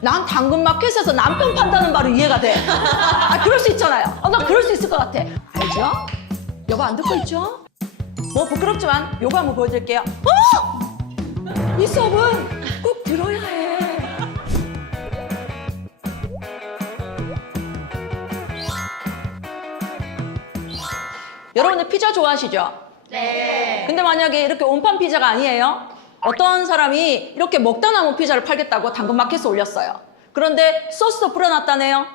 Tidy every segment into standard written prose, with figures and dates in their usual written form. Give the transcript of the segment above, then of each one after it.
난 당근마켓에서 남편 판다는 말이 이해가 돼. 아, 그럴 수 있잖아요. 나 그럴 수 있을 것 같아. 알죠? 여보 안 듣고 있죠? 뭐 부끄럽지만 요거 한번 보여드릴게요. 이 수업은 꼭 들어야 해. 여러분들 피자 좋아하시죠? 네. 근데 만약에 이렇게 온판 피자가 아니에요? 어떤 사람이 이렇게 먹다 남은 피자를 팔겠다고 당근마켓에 올렸어요. 그런데 소스도 뿌려놨다네요.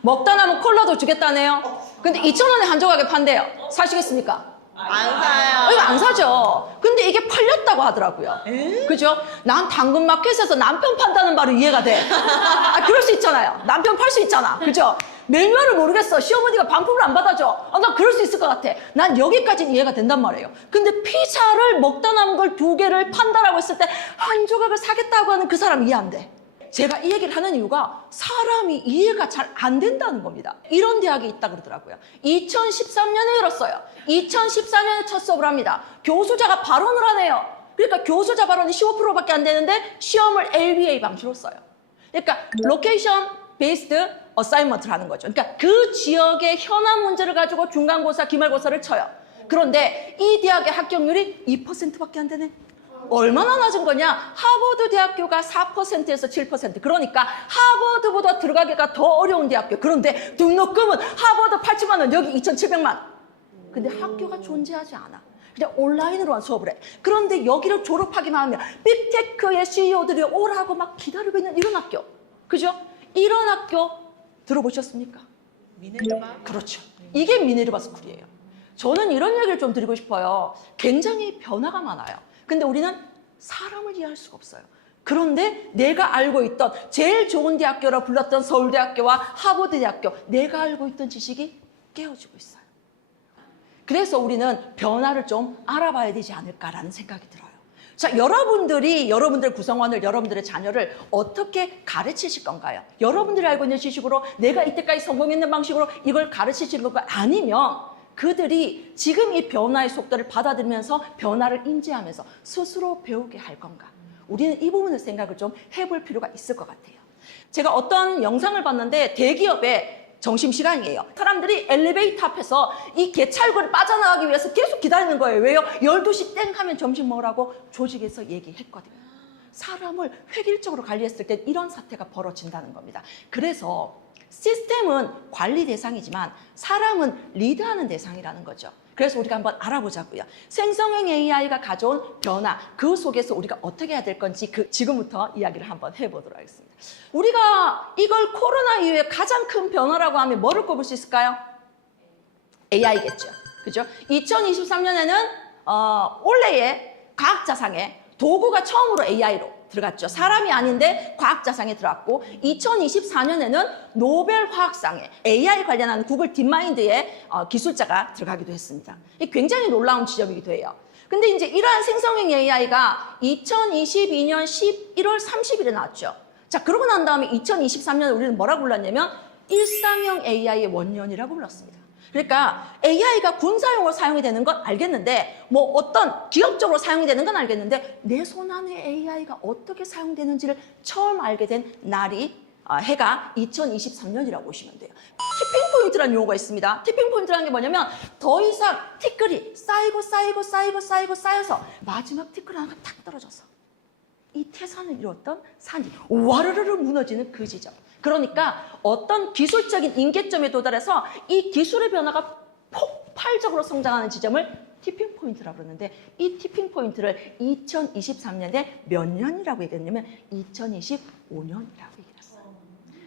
먹다 남은 콜라도 주겠다네요. 근데 2,000원에 한 조각에 판대요. 사시겠습니까? 안 사요. 이거 안 사죠. 근데 이게 팔렸다고 하더라고요. 그죠? 난 당근마켓에서 남편 판다는 말이 이해가 돼. 아, 그럴 수 있잖아요. 남편 팔 수 있잖아. 그죠? 메뉴를 모르겠어. 시어머니가 반품을 안 받아줘. 나 그럴 수 있을 것 같아. 난 여기까지는 이해가 된단 말이에요. 근데 피자를 먹다 남은 걸 2개를 판다라고 했을 때 한 조각을 사겠다고 하는 그 사람 이해 안 돼. 제가 이 얘기를 하는 이유가 사람이 이해가 잘 안 된다는 겁니다. 이런 대학이 있다 그러더라고요. 2013년에 열었어요. 2014년에 첫 수업을 합니다. 교수자가 발언을 하네요. 그러니까 교수자 발언이 15%밖에 안 되는데 시험을 LBA 방식으로 써요. 그러니까 로케이션 베이스드 어사이먼트를 하는 거죠. 그러니까 그 지역의 현안 문제를 가지고 중간고사, 기말고사를 쳐요. 그런데 이 대학의 합격률이 2%밖에 안 되네. 얼마나 낮은 거냐? 하버드 대학교가 4%에서 7%. 그러니까 하버드보다 들어가기가 더 어려운 대학교. 그런데 등록금은 하버드 8천만 원, 여기 2,700만. 근데 학교가 존재하지 않아. 그냥 온라인으로 한 수업을 해. 그런데 여기를 졸업하기만 하면 빅테크의 CEO들이 오라고 막 기다리고 있는 이런 학교. 그죠? 이런 학교 들어보셨습니까? 미네르바? 그렇죠. 이게 미네르바 스쿨이에요. 저는 이런 얘기를 좀 드리고 싶어요. 굉장히 변화가 많아요. 근데 우리는 사람을 이해할 수가 없어요. 그런데 내가 알고 있던 제일 좋은 대학교라 불렀던 서울대학교와 하버드대학교, 내가 알고 있던 지식이 깨어지고 있어요. 그래서 우리는 변화를 좀 알아봐야 되지 않을까라는 생각이 들어요. 자, 여러분들의 구성원을, 여러분들의 자녀를 어떻게 가르치실 건가요? 여러분들이 알고 있는 지식으로 내가 이때까지 성공했는 방식으로 이걸 가르치시는 건가? 아니면 그들이 지금 이 변화의 속도를 받아들이면서 변화를 인지하면서 스스로 배우게 할 건가? 우리는 이 부분을 생각을 좀 해볼 필요가 있을 것 같아요. 제가 어떤 영상을 봤는데 대기업의 점심시간이에요. 사람들이 엘리베이터 앞에서 이 개찰구를 빠져나가기 위해서 계속 기다리는 거예요. 왜요? 12시 땡 하면 점심 먹으라고 조직에서 얘기했거든요. 사람을 획일적으로 관리했을 때 이런 사태가 벌어진다는 겁니다. 그래서 시스템은 관리 대상이지만 사람은 리드하는 대상이라는 거죠. 그래서 우리가 한번 알아보자고요. 생성형 AI가 가져온 변화, 그 속에서 우리가 어떻게 해야 될 건지 지금부터 이야기를 한번 해보도록 하겠습니다. 우리가 이걸 코로나 이후에 가장 큰 변화라고 하면 뭐를 꼽을 수 있을까요? AI겠죠. 그죠? 2023년에는 올해의 과학자상에 도구가 처음으로 AI로 들어갔죠. 사람이 아닌데 과학자상에 들어갔고 2024년에는 노벨 화학상에 AI 관련한 구글 딥마인드의 기술자가 들어가기도 했습니다. 이 굉장히 놀라운 지점이기도 해요. 근데 이제 이러한 생성형 AI가 2022년 11월 30일에 나왔죠. 자, 그러고 난 다음에 2023년에 우리는 뭐라고 불렀냐면 일상형 AI의 원년이라고 불렀습니다. 그러니까 AI가 군사용으로 사용이 되는 건 알겠는데 뭐 어떤 기업적으로 사용이 되는 건 알겠는데 내 손 안에 AI가 어떻게 사용되는지를 처음 알게 된 해가 2023년이라고 보시면 돼요. 티핑포인트라는 용어가 있습니다. 티핑포인트라는 게 뭐냐면 더 이상 티끌이 쌓여서 마지막 티끌 하나가 탁 떨어져서 이 태산을 이뤘던 산이 와르르르 무너지는 그 지점. 그러니까 어떤 기술적인 임계점에 도달해서 이 기술의 변화가 폭발적으로 성장하는 지점을 티핑 포인트라고 그러는데 이 티핑 포인트를 2023년에 몇 년이라고 얘기했냐면 2025년이라고 얘기했어요.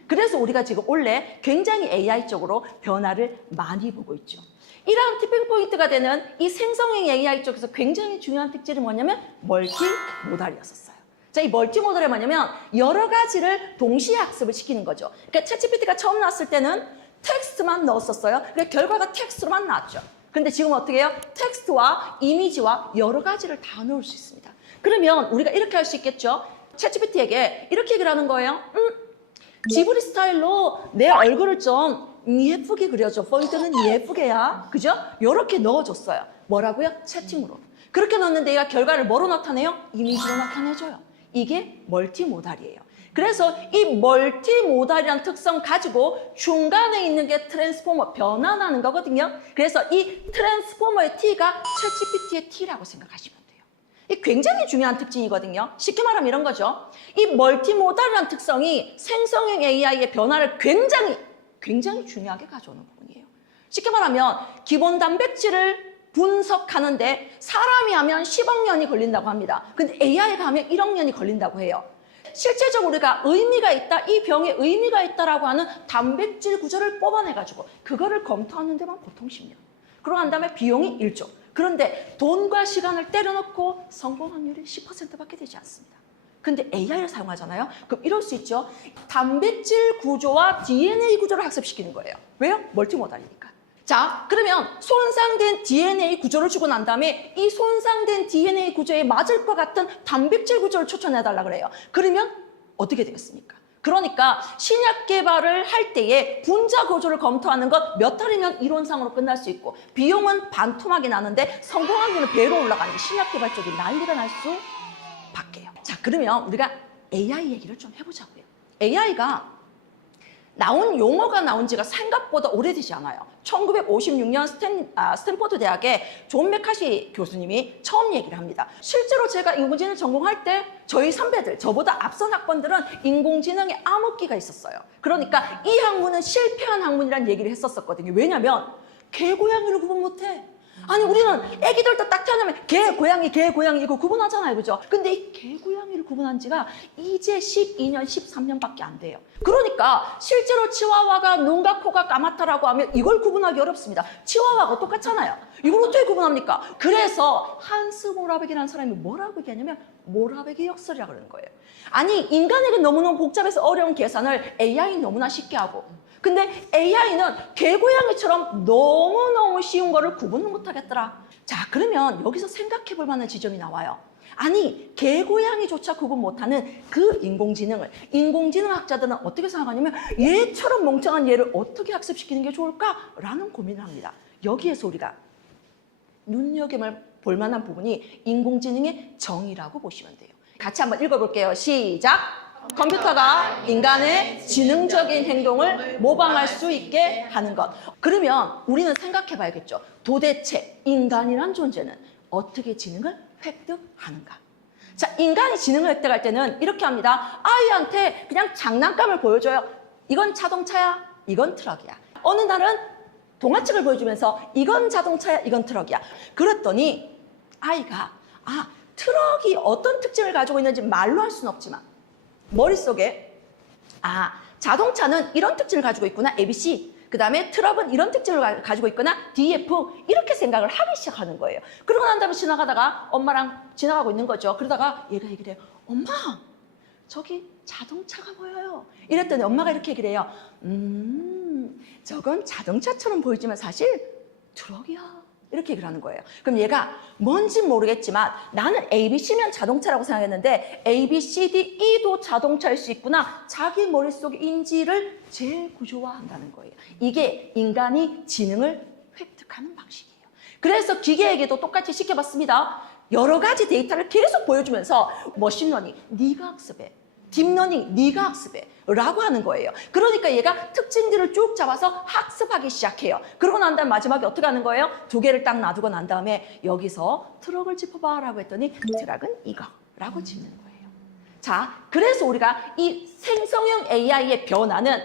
그래서 우리가 지금 올해 굉장히 AI 쪽으로 변화를 많이 보고 있죠. 이러한 티핑 포인트가 되는 이 생성형 AI 쪽에서 굉장히 중요한 특질이 뭐냐면 멀티모달이었었어요. 자, 이 멀티모달이 뭐냐면 여러 가지를 동시에 학습을 시키는 거죠. 그러니까 챗GPT가 처음 나왔을 때는 텍스트만 넣었었어요. 그러니까 결과가 텍스트로만 나왔죠. 근데 지금 어떻게 해요? 텍스트와 이미지와 여러 가지를 다 넣을 수 있습니다. 그러면 우리가 이렇게 할 수 있겠죠. 챗GPT에게 이렇게 얘기를 하는 거예요. 지브리 스타일로 내 얼굴을 좀 예쁘게 그려줘. 포인트는 예쁘게야. 그죠? 이렇게 넣어줬어요. 뭐라고요? 채팅으로. 그렇게 넣었는데 얘가 결과를 뭐로 나타내요? 이미지로 나타내줘요. 이게 멀티모달이에요. 그래서 이 멀티모달이라는 특성 가지고 중간에 있는 게 트랜스포머, 변환하는 거거든요. 그래서 이 트랜스포머의 T가 챗GPT의 T라고 생각하시면 돼요. 이 굉장히 중요한 특징이거든요. 쉽게 말하면 이런 거죠. 이 멀티모달이라는 특성이 생성형 AI의 변화를 굉장히 중요하게 가져오는 부분이에요. 쉽게 말하면 기본 단백질을 분석하는데 사람이 하면 10억 년이 걸린다고 합니다. 근데 AI가 하면 1억 년이 걸린다고 해요. 실제적으로 우리가 의미가 있다, 이 병에 의미가 있다라고 하는 단백질 구조를 뽑아내가지고 그거를 검토하는 데만 보통 10년. 그러고 난 다음에 비용이 1조. 그런데 돈과 시간을 때려놓고 성공 확률이 10%밖에 되지 않습니다. 근데 AI를 사용하잖아요. 그럼 이럴 수 있죠. 단백질 구조와 DNA 구조를 학습시키는 거예요. 왜요? 멀티모달이니까. 자, 그러면 손상된 DNA 구조를 주고 난 다음에 이 손상된 DNA 구조에 맞을 것 같은 단백질 구조를 추천해달라 그래요. 그러면 어떻게 되겠습니까? 그러니까 신약 개발을 할 때에 분자 구조를 검토하는 것 몇 달이면 이론상으로 끝날 수 있고 비용은 반토막이 나는데 성공 확률은 배로 올라가는 신약 개발 쪽이 난리가 날 수 밖에요. 자, 그러면 우리가 AI 얘기를 좀 해보자고요. AI가 나온 용어가 나온 지가 생각보다 오래되지 않아요. 1956년 스탠포드 대학의 존 맥카시 교수님이 처음 얘기를 합니다. 실제로 제가 인공지능 전공할 때 저희 선배들, 저보다 앞선 학번들은 인공지능에 암흑기가 있었어요. 그러니까 이 학문은 실패한 학문이라는 얘기를 했었거든요. 왜냐면 개, 고양이를 구분 못해. 아니 우리는 애기들도 딱 태어나면 개, 고양이 이거 구분하잖아요. 그죠? 근데 이 개, 고양이를 구분한 지가 이제 12년, 13년밖에 안 돼요. 그러니까 실제로 치와와가 눈과 코가 까맣다라고 하면 이걸 구분하기 어렵습니다. 치와와가 똑같잖아요. 이걸 어떻게 구분합니까? 그래서 한스 모라베기라는 사람이 뭐라고 얘기하냐면 모라베기 역설이라고 그러는 거예요. 아니 인간에게 너무너무 복잡해서 어려운 계산을 AI 너무나 쉽게 하고 근데 AI는 개고양이처럼 너무너무 쉬운 거를 구분을 못하겠더라. 자, 그러면 여기서 생각해 볼 만한 지점이 나와요. 아니, 개고양이조차 구분 못하는 그 인공지능학자들은 어떻게 생각하냐면 얘처럼 멍청한 얘를 어떻게 학습시키는 게 좋을까라는 고민을 합니다. 여기에서 우리가 눈여겨볼 만한 부분이 인공지능의 정의라고 보시면 돼요. 같이 한번 읽어볼게요. 시작! 컴퓨터가 인간의 지능적인 행동을 모방할 수 있게 하는 것. 그러면 우리는 생각해 봐야겠죠. 도대체 인간이란 존재는 어떻게 지능을 획득하는가? 자, 인간이 지능을 획득할 때는 이렇게 합니다. 아이한테 그냥 장난감을 보여줘요. 이건 자동차야, 이건 트럭이야. 어느 날은 동화책을 보여주면서 이건 자동차야, 이건 트럭이야. 그랬더니 아이가 트럭이 어떤 특징을 가지고 있는지 말로 할 수는 없지만 머릿속에 자동차는 이런 특징을 가지고 있구나, ABC. 그 다음에 트럭은 이런 특징을 가지고 있거나 DF 이렇게 생각을 하기 시작하는 거예요. 그러고 난 다음에 지나가다가 엄마랑 지나가고 있는 거죠. 그러다가 얘가 얘기를 해요. 엄마, 저기 자동차가 보여요. 이랬더니 엄마가 이렇게 얘기를 해요. 저건 자동차처럼 보이지만 사실 트럭이야. 이렇게 얘기를 하는 거예요. 그럼 얘가 뭔지 모르겠지만 나는 ABC면 자동차라고 생각했는데 A, B, C, D, E도 자동차일 수 있구나. 자기 머릿속 인지를 재구조화한다는 거예요. 이게 인간이 지능을 획득하는 방식이에요. 그래서 기계에게도 똑같이 시켜봤습니다. 여러 가지 데이터를 계속 보여주면서 머신러닝, 네가 학습해. 딥러닝, 네가 학습해. 라고 하는 거예요. 그러니까 얘가 특징들을 쭉 잡아서 학습하기 시작해요. 그러고 난 다음에 마지막에 어떻게 하는 거예요? 두 개를 딱 놔두고 난 다음에 여기서 트럭을 짚어봐 라고 했더니 트럭은 이거 라고 짚는 거예요. 자, 그래서 우리가 이 생성형 AI의 변화는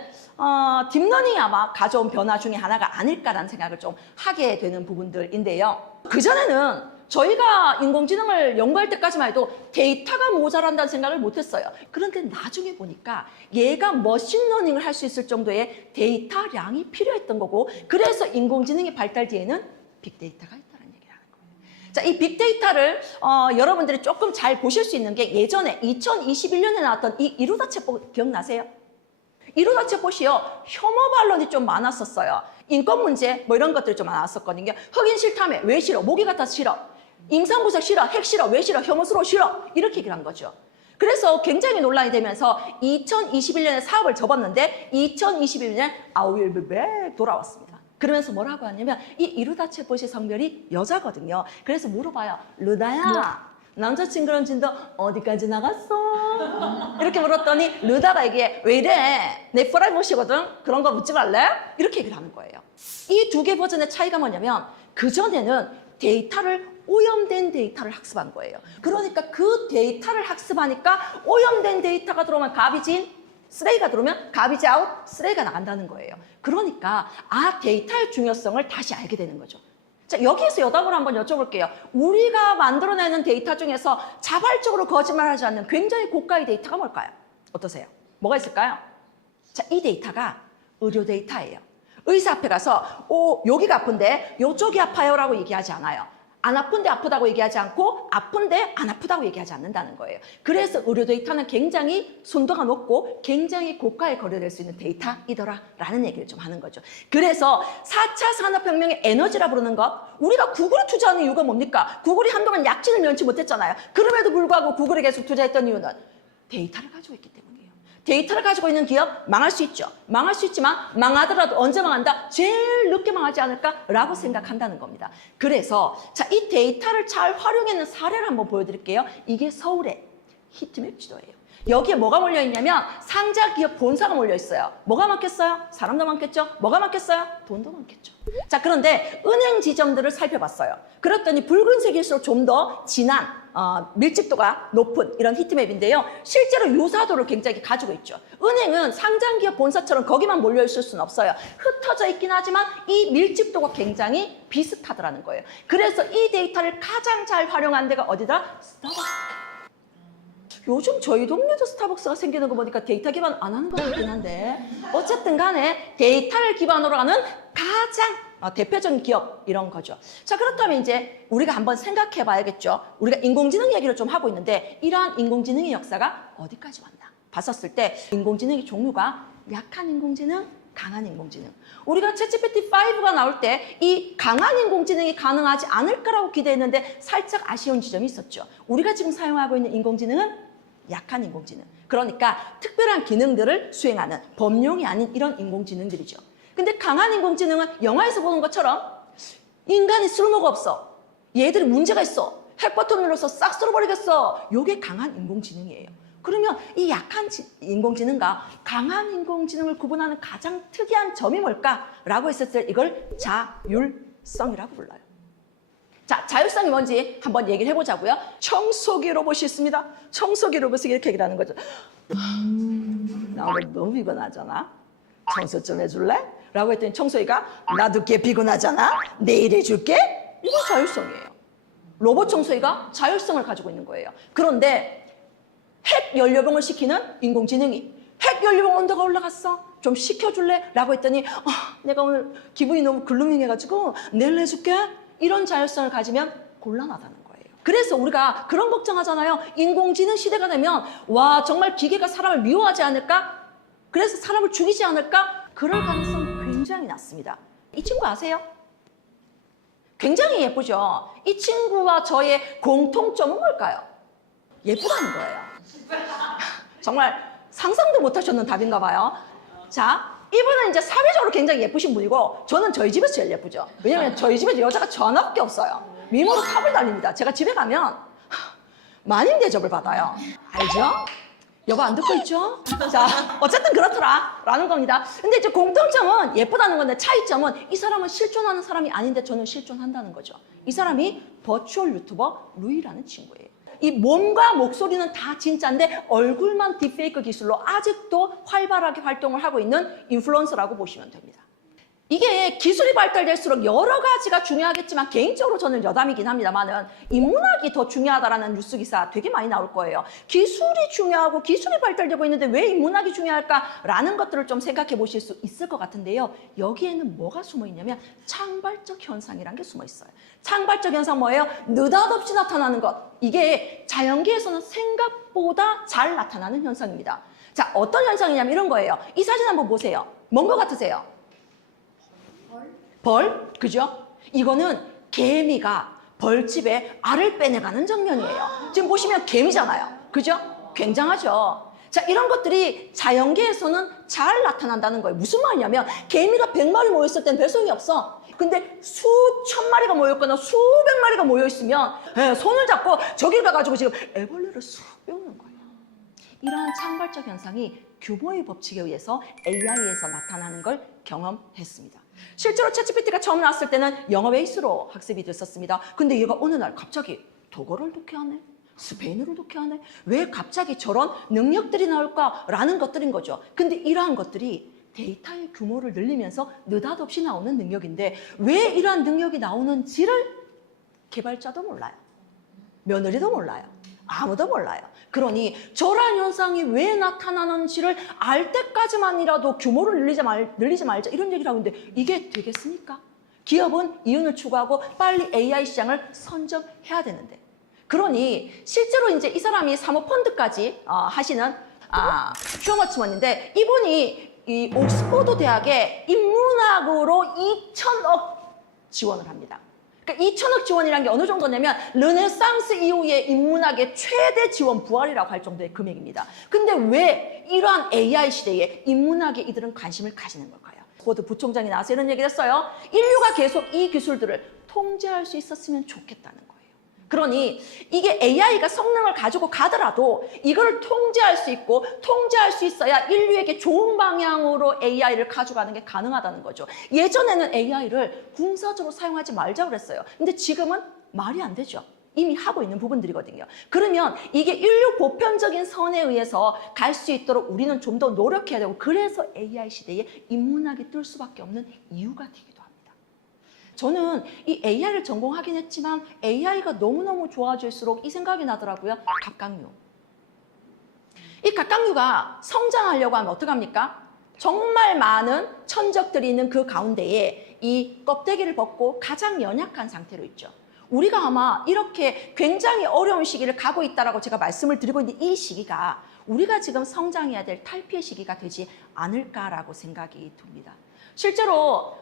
딥러닝이 아마 가져온 변화 중에 하나가 아닐까라는 생각을 좀 하게 되는 부분들인데요. 그전에는 저희가 인공지능을 연구할 때까지만 해도 데이터가 모자란다는 생각을 못했어요. 그런데 나중에 보니까 얘가 머신러닝을 할 수 있을 정도의 데이터량이 필요했던 거고 그래서 인공지능의 발달 뒤에는 빅데이터가 있다는 얘기를 하는 거예요. 자, 이 빅데이터를 여러분들이 조금 잘 보실 수 있는 게 예전에 2021년에 나왔던 이 이루다 챗봇 기억나세요? 이루다 챗봇이요. 혐오 반론이 좀 많았었어요. 인권 문제 뭐 이런 것들이 좀 많았었거든요. 흑인 싫다며 왜 싫어? 모기 같아서 싫어. 임산부색 싫어, 핵 싫어, 왜 싫어, 혐오스러워 싫어 이렇게 얘기를 한 거죠. 그래서 굉장히 논란이 되면서 2021년에 사업을 접었는데 2021년에 I will be back 돌아왔습니다. 그러면서 뭐라고 하냐면 이 이루다 챗봇의 성별이 여자거든요. 그래서 물어봐요. 루다야, 남자친구랑 진다 어디까지 나갔어? 이렇게 물었더니 르다가 얘기해. 왜 이래? 내 프라이버시거든. 그런 거 묻지 말래? 이렇게 얘기를 하는 거예요. 이 두 개 버전의 차이가 뭐냐면 그전에는 데이터를 오염된 데이터를 학습한 거예요. 그러니까 그 데이터를 학습하니까 오염된 데이터가 들어오면 garbage in, 쓰레기가 들어오면 garbage out, 쓰레기가 나간다는 거예요. 그러니까 데이터의 중요성을 다시 알게 되는 거죠. 자, 여기에서 여담을 한번 여쭤볼게요. 우리가 만들어내는 데이터 중에서 자발적으로 거짓말하지 않는 굉장히 고가의 데이터가 뭘까요? 어떠세요? 뭐가 있을까요? 자, 이 데이터가 의료 데이터예요. 의사 앞에 가서 여기가 아픈데 이쪽이 아파요라고 얘기하지 않아요. 안 아픈데 아프다고 얘기하지 않고 아픈데 안 아프다고 얘기하지 않는다는 거예요. 그래서 의료 데이터는 굉장히 순도가 높고 굉장히 고가에 거래될 수 있는 데이터이더라라는 얘기를 좀 하는 거죠. 그래서 4차 산업혁명의 에너지라 부르는 것, 우리가 구글에 투자하는 이유가 뭡니까? 구글이 한동안 약진을 면치 못했잖아요. 그럼에도 불구하고 구글에 계속 투자했던 이유는 데이터를 가지고 있기 때문이에요. 데이터를 가지고 있는 기업 망할 수 있죠. 망할 수 있지만 망하더라도 언제 망한다? 제일 늦게 망하지 않을까라고 생각한다는 겁니다. 그래서 자, 이 데이터를 잘 활용하는 사례를 한번 보여드릴게요. 이게 서울의 히트맵 지도예요. 여기에 뭐가 몰려있냐면 상자 기업 본사가 몰려있어요. 뭐가 많겠어요? 사람도 많겠죠? 뭐가 많겠어요? 돈도 많겠죠. 자, 그런데 은행 지점들을 살펴봤어요. 그랬더니 붉은색일수록 좀 더 진한 밀집도가 높은 이런 히트맵인데요. 실제로 유사도를 굉장히 가지고 있죠. 은행은 상장기업 본사처럼 거기만 몰려있을 수는 없어요. 흩어져 있긴 하지만 이 밀집도가 굉장히 비슷하더라는 거예요. 그래서 이 데이터를 가장 잘 활용한 데가 어디다? 스타벅스. 요즘 저희 동네도 스타벅스가 생기는 거 보니까 데이터 기반 안 하는 것 같긴 한데 어쨌든 간에 데이터를 기반으로 하는 가장 대표적인 기업 이런 거죠. 자, 그렇다면 이제 우리가 한번 생각해 봐야겠죠. 우리가 인공지능 얘기를 좀 하고 있는데 이러한 인공지능의 역사가 어디까지 왔나 봤었을 때 인공지능의 종류가 약한 인공지능, 강한 인공지능. 우리가 챗GPT-5가 나올 때 이 강한 인공지능이 가능하지 않을까라고 기대했는데 살짝 아쉬운 지점이 있었죠. 우리가 지금 사용하고 있는 인공지능은 약한 인공지능. 그러니까 특별한 기능들을 수행하는 범용이 아닌 이런 인공지능들이죠. 근데 강한 인공지능은 영화에서 보는 것처럼 인간이 쓸모가 없어. 얘들이 문제가 있어. 핵버튼 눌러서 싹 쓸어버리겠어. 요게 강한 인공지능이에요. 그러면 이 약한 인공지능과 강한 인공지능을 구분하는 가장 특이한 점이 뭘까라고 했을 때 이걸 자율성이라고 불러요. 자, 자율성이 뭔지 한번 얘기를 해보자고요. 청소기 로봇이 있습니다. 청소기 로봇이 이렇게 얘기를 하는 거죠. 나 오늘 너무 피곤하잖아. 청소 좀 해줄래? 라고 했더니 청소기가 나도 꽤 피곤하잖아. 내일 해줄게. 이건 자율성이에요. 로봇 청소기가 자율성을 가지고 있는 거예요. 그런데 핵 연료봉을 시키는 인공지능이 핵 연료봉 온도가 올라갔어. 좀 식혀줄래? 라고 했더니 내가 오늘 기분이 너무 글루밍해가지고 내일 해줄게. 이런 자율성을 가지면 곤란하다는 거예요. 그래서 우리가 그런 걱정하잖아요. 인공지능 시대가 되면 와 정말 기계가 사람을 미워하지 않을까? 그래서 사람을 죽이지 않을까? 그럴 가능성 굉장히 낮습니다. 이 친구 아세요? 굉장히 예쁘죠? 이 친구와 저의 공통점은 뭘까요? 예쁘다는 거예요. 정말 상상도 못하셨는 답인가 봐요. 자, 이분은 이제 사회적으로 굉장히 예쁘신 분이고 저는 저희 집에서 제일 예쁘죠. 왜냐면 저희 집에 여자가 저 하나밖에 없어요. 미모로 탑을 달립니다. 제가 집에 가면 만인 대접을 받아요. 알죠? 여보 안 듣고 있죠? 자, 어쨌든 그렇더라 라는 겁니다. 근데 이제 공통점은 예쁘다는 건데 차이점은 이 사람은 실존하는 사람이 아닌데 저는 실존한다는 거죠. 이 사람이 버추얼 유튜버 루이라는 친구예요. 이 몸과 목소리는 다 진짜인데 얼굴만 딥페이크 기술로 아직도 활발하게 활동을 하고 있는 인플루언서라고 보시면 됩니다. 이게 기술이 발달될수록 여러 가지가 중요하겠지만 개인적으로 저는 여담이긴 합니다만은 인문학이 더 중요하다라는 뉴스 기사 되게 많이 나올 거예요. 기술이 중요하고 기술이 발달되고 있는데 왜 인문학이 중요할까라는 것들을 좀 생각해 보실 수 있을 것 같은데요. 여기에는 뭐가 숨어 있냐면 창발적 현상이라는 게 숨어 있어요. 창발적 현상 뭐예요? 느닷없이 나타나는 것. 이게 자연계에서는 생각보다 잘 나타나는 현상입니다. 자, 어떤 현상이냐면 이런 거예요. 이 사진 한번 보세요. 뭔 것 같으세요? 벌? 그죠? 이거는 개미가 벌집에 알을 빼내가는 장면이에요. 지금 보시면 개미잖아요. 그죠? 굉장하죠? 자, 이런 것들이 자연계에서는 잘 나타난다는 거예요. 무슨 말이냐면 개미가 100마리 모였을 땐 별 소용이 없어. 근데 수천 마리가 모였거나 수백 마리가 모여있으면 손을 잡고 저길 가가지고 지금 애벌레를 쑥 빼오는 거예요. 이러한 창발적 현상이 규모의 법칙에 의해서 AI에서 나타나는 걸 경험했습니다. 실제로 챗GPT가 처음 나왔을 때는 영어 베이스로 학습이 됐었습니다. 근데 얘가 어느 날 갑자기 독어를 독해하네, 스페인어를 독해하네, 왜 갑자기 저런 능력들이 나올까라는 것들인 거죠. 근데 이러한 것들이 데이터의 규모를 늘리면서 느닷없이 나오는 능력인데 왜 이러한 능력이 나오는지를 개발자도 몰라요. 며느리도 몰라요. 아무도 몰라요. 그러니 저러한 현상이 왜 나타나는지를 알 때까지만이라도 규모를 늘리지 말자 이런 얘기를 하고 있는데 이게 되겠습니까? 기업은 이윤을 추구하고 빨리 AI 시장을 선점해야 되는데, 그러니 실제로 이제 이 사람이 사모펀드까지 하시는 슈어머치먼인데, 이분이 이 옥스퍼드 대학에 인문학으로 2천억 지원을 합니다. 그러니까 2천억 지원이라는 게 어느 정도냐면 르네상스 이후에 인문학의 최대 지원 부활이라고 할 정도의 금액입니다. 근데 왜 이러한 AI 시대에 인문학에 이들은 관심을 가지는 걸까요? 옥스퍼드 부총장이 나와서 이런 얘기를 했어요. 인류가 계속 이 기술들을 통제할 수 있었으면 좋겠다는 거예요. 그러니 이게 AI가 성능을 가지고 가더라도 이걸 통제할 수 있고 통제할 수 있어야 인류에게 좋은 방향으로 AI를 가져가는 게 가능하다는 거죠. 예전에는 AI를 군사적으로 사용하지 말자고 그랬어요. 근데 지금은 말이 안 되죠. 이미 하고 있는 부분들이거든요. 그러면 이게 인류 보편적인 선에 의해서 갈 수 있도록 우리는 좀 더 노력해야 되고, 그래서 AI 시대에 인문학이 뜰 수밖에 없는 이유가 되기도 합니다. 저는 이 AI를 전공하긴 했지만 AI가 너무너무 좋아질수록 이 생각이 나더라고요. 갑각류. 이 갑각류가 성장하려고 하면 어떡합니까? 정말 많은 천적들이 있는 그 가운데에 이 껍데기를 벗고 가장 연약한 상태로 있죠. 우리가 아마 이렇게 굉장히 어려운 시기를 가고 있다라고 제가 말씀을 드리고 있는데, 이 시기가 우리가 지금 성장해야 될 탈피의 시기가 되지 않을까라고 생각이 듭니다. 실제로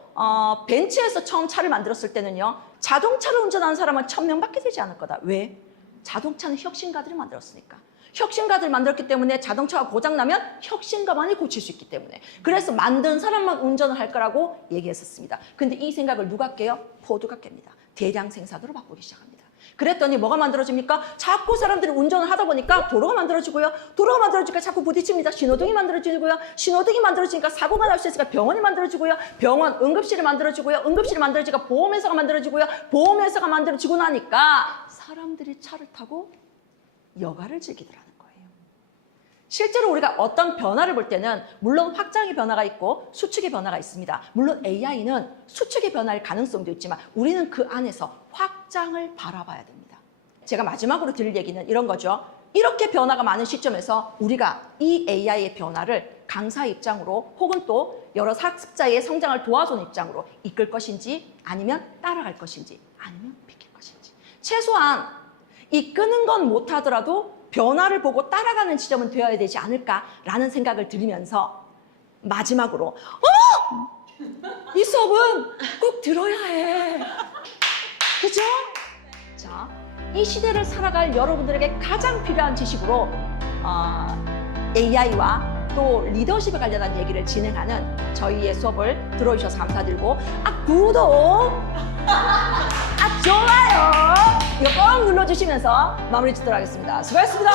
벤츠에서 처음 차를 만들었을 때는요, 자동차를 운전하는 사람은 1000명밖에 되지 않을 거다. 왜? 자동차는 혁신가들이 만들었으니까. 혁신가들이 만들었기 때문에 자동차가 고장나면 혁신가만이 고칠 수 있기 때문에, 그래서 만든 사람만 운전을 할 거라고 얘기했었습니다. 근데 이 생각을 누가 깨요? 포드가 깹니다. 대량 생산으로 바꾸기 시작합니다. 그랬더니 뭐가 만들어집니까? 자꾸 사람들이 운전을 하다 보니까 도로가 만들어지고요. 도로가 만들어지니까 자꾸 부딪힙니다. 신호등이 만들어지고요. 신호등이 만들어지니까 사고가 날 수 있으니까 병원이 만들어지고요. 병원, 응급실이 만들어지고요. 응급실이 만들어지니까 보험회사가 만들어지고요. 보험회사가 만들어지고 나니까 사람들이 차를 타고 여가를 즐기더라는 거예요. 실제로 우리가 어떤 변화를 볼 때는 물론 확장의 변화가 있고 수축의 변화가 있습니다. 물론 AI는 수축의 변화일 가능성도 있지만 우리는 그 안에서 확장을 바라봐야 됩니다. 제가 마지막으로 드릴 얘기는 이런 거죠. 이렇게 변화가 많은 시점에서 우리가 이 AI의 변화를 강사의 입장으로 혹은 또 여러 학습자의 성장을 도와주는 입장으로 이끌 것인지, 아니면 따라갈 것인지, 아니면 비킬 것인지. 최소한 이끄는 건 못하더라도 변화를 보고 따라가는 지점은 되어야 되지 않을까라는 생각을 들으면서 마지막으로 이 수업은 꼭 들어야 해. 그죠? 자, 이 시대를 살아갈 여러분들에게 가장 필요한 지식으로 AI와 또 리더십에 관련한 얘기를 진행하는 저희의 수업을 들어주셔서 감사드리고, 구독, 좋아요 이거 꼭 눌러주시면서 마무리 짓도록 하겠습니다. 수고하셨습니다.